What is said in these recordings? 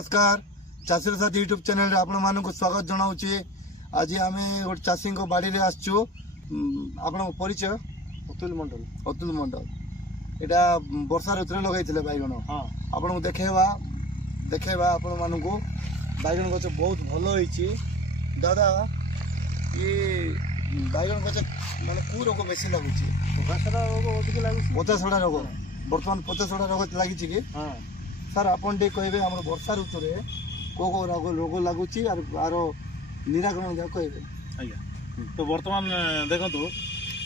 नमस्कार चाषी साथ यूट्यूब चैनल आपण मानक स्वागत जनाऊे। आज आम गोटे चाषी बाड़ी में आसचु। आपण परिचय अतुल मंडल। अतुल मंडल एटा वर्षा ऋतु में लगे बैगण। हाँ आपन को देखेबा आपण मानक बैगण गछ बहुत भल होईची। दादा ये बैगण गछ माने को रोग बेसी लगुची? पचासड़ा रोग अधिक लगुची। 50 रोग बर्तमान 50 रोग लगी कि? हाँ सर आपन टे कहबे हमर वर्षा ऋतु रे को रोग लगुची आर निराकरण जा कहबे। आज्ञा तो वर्तमान देखंतु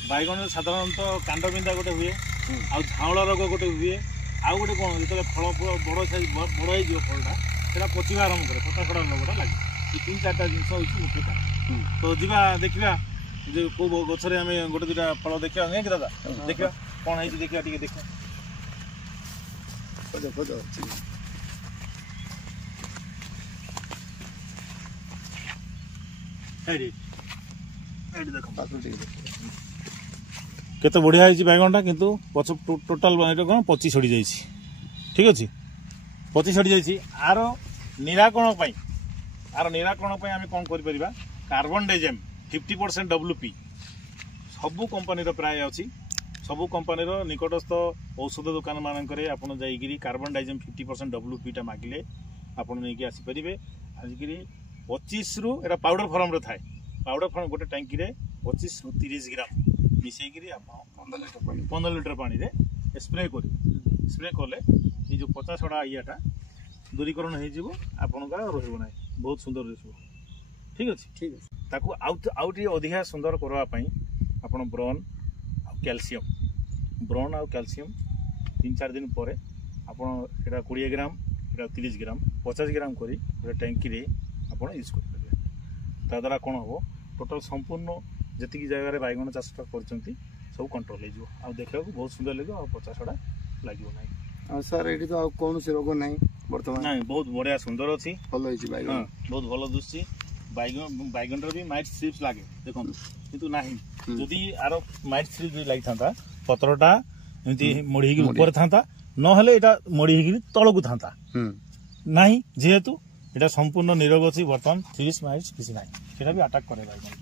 बैगण साधारणतः कांडबिंदा गोटे हुए आ झाउला रोग गोटे हुए आ गोटे कोन जतले फल बड़ साइज बड़ होई जो फलटा सेटा पचिबा आरंभ करे पचासड़ा रोगटा लागे। ई 3-4टा जिंस होइची मुख्यता। तो जीवा देखिबा जे को गछरे हमें गोटे दुटा फल देखिबा नै कि दादा देखिबा कोन हेची देखिबा ठीक देखिबा केते बढ़िया है बैगणटा किंतु पछ टोटाल कौन पची छड़ी जाइए। ठीक अच्छे पची छड़ी जाइए। आर निराकरण आम कौन कर कार्बन डाइजेम 50% WP सबू कंपनी प्राय अच्छी। सबू कंपनी निकटस्थ औषध दुकान मानक कार्बन डाइजेम 50% WP टा मागिले आपड़ नहीं आसीपारे। आजिक 25 रु एटा पाउडर फॉर्म रे थाए। पाउडर फॉर्म गोटे टैंकी रे 25 रु 30 ग्राम मिसेकरी 15 लिटर पानी रे स्प्रे कर स्प्रे कले ये जो 50टा इटा दूरीकरण हो आपंकर रही ना बहुत सुंदर दिशो। ठीक अच्छे ठीक है ताकू आउट अधिका सुंदर करवाई आप ब्रोन कैल्शियम ब्रोन आ कैल्शियम 3-4 दिन पर आप 20 ग्राम 30 ग्राम 50 ग्राम करी टैंकी रे आप यूज कर द्वारा कौन हम टोटाल संपूर्ण जी जगह बैगण चाष कर सब कंट्रोल हो देखा बहुत सुंदर लगे 50टा लगे ना। सर ये तो कौन से रोग ना बर्तमान ना बहुत बढ़िया सुंदर अच्छी भल बैगण बहुत भल दुसुची। बैगण भी माइट स्ट्रिप्स लगे देखो किंतु ना जदि आर माइट स्ट्रिप्स भी लगी था पत्रटा एमती मोड़ी ऊपर था ना मोड़ी तलू था ना जेहेतु এটা সম্পূর্ণ নিরোগ আছে। বর্তমান 30 মাইল কিছু নাই সেটা भी আটাক করে बैगण।